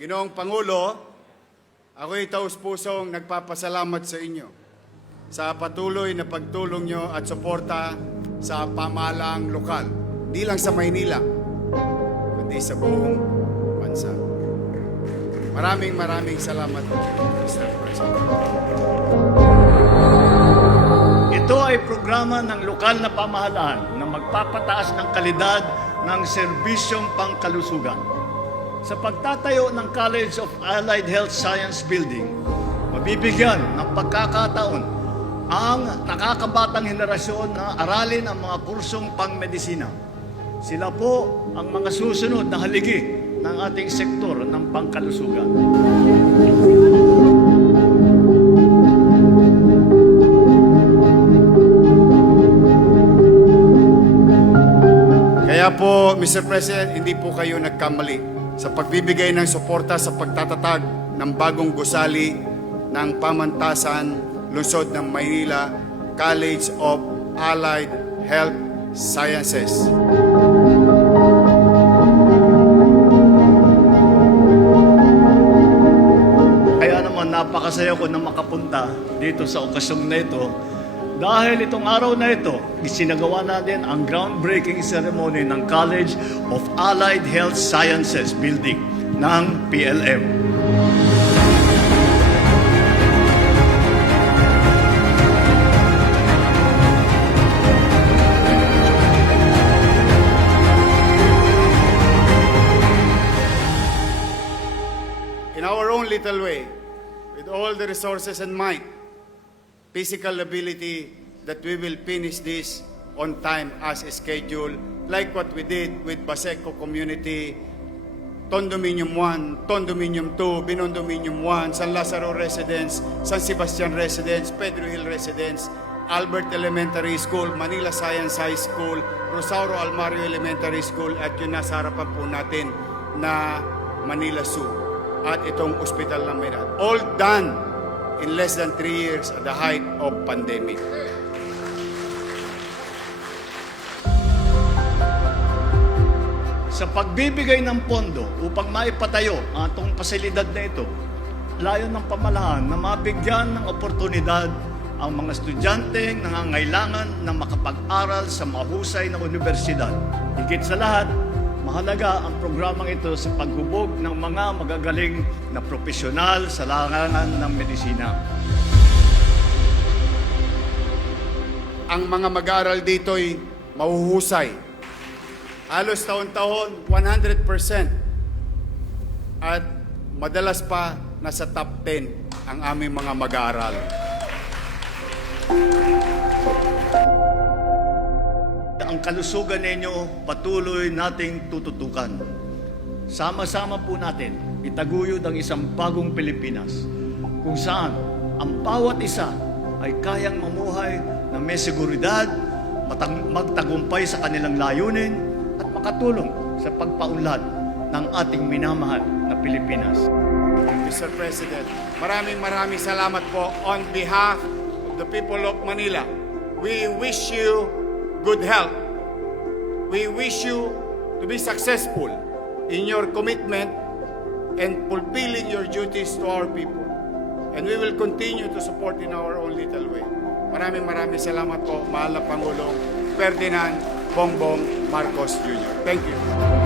Ginoong Pangulo, ako'y taus-pusong nagpapasalamat sa inyo sa patuloy na pagtulong nyo at suporta sa pamahalaang lokal, di lang sa Maynila, kundi sa buong bansa. Maraming salamat, Mr. President. Ito ay programa ng lokal na pamahalaan na magpapataas ng kalidad ng serbisyong pangkalusugan. Sa pagtatayo ng College of Allied Health Science Building, mabibigyan ng pagkakataon ang nakakabatang henerasyon na aralin ang mga kursong pangmedisina. Sila po ang mga susunod na haligi ng ating sektor ng pangkalusugan. Kaya po, Mr. President, hindi po kayo nagkamali sa pagbibigay ng suporta sa pagtatatag ng bagong gusali ng pamantasan lungsod ng Maynila College of Allied Health Sciences. Kaya naman napakasaya ko na makapunta dito sa okasyong na ito dahil itong araw na ito, isinagawa natin ang groundbreaking ceremony ng College of Allied Health Sciences Building ng PLM. In our own little way, with all the resources and might, physical ability, that we will finish this on time as scheduled, like what we did with Baseco Community, Condominium 1, Condominium 2, Binondominium 1, San Lazaro Residence, San Sebastian Residence, Pedro Hill Residence, Albert Elementary School, Manila Science High School, Rosauro Almario Elementary School, at yun nasa harapan po natin na Manila Zoo, at itong Ospital ng Maynila. All done in less than 3 years at the height of pandemic. Sa pagbibigay ng pondo upang maipatayo ang atong pasilidad na ito, layo ng pamahalaan na mabigyan ng oportunidad ang mga estudyante nangangailangan na makapag-aral sa mahusay na universidad. Higit sa lahat, mahalaga ang programang ito sa paghubog ng mga magagaling na profesional sa larangan ng medisina. Ang mga mag-aaral dito'y mahuhusay. Halos taon-taon, 100%. At madalas pa nasa top 10 ang aming mga mag-aaral. Ang kalusugan ninyo patuloy nating tututukan. Sama-sama po natin itaguyod ang isang bagong Pilipinas kung saan ang bawat isa ay kayang mamuhay na may seguridad, magtagumpay sa kanilang layunin at makatulong sa pagpaunlad ng ating minamahal na Pilipinas. Mr. President, maraming salamat po on behalf of the people of Manila. We wish you good health. We wish you to be successful in your commitment and fulfilling your duties to our people. And we will continue to support in our own little way. Maraming salamat po, mahal na Pangulong Ferdinand Bongbong Marcos Jr. Thank you.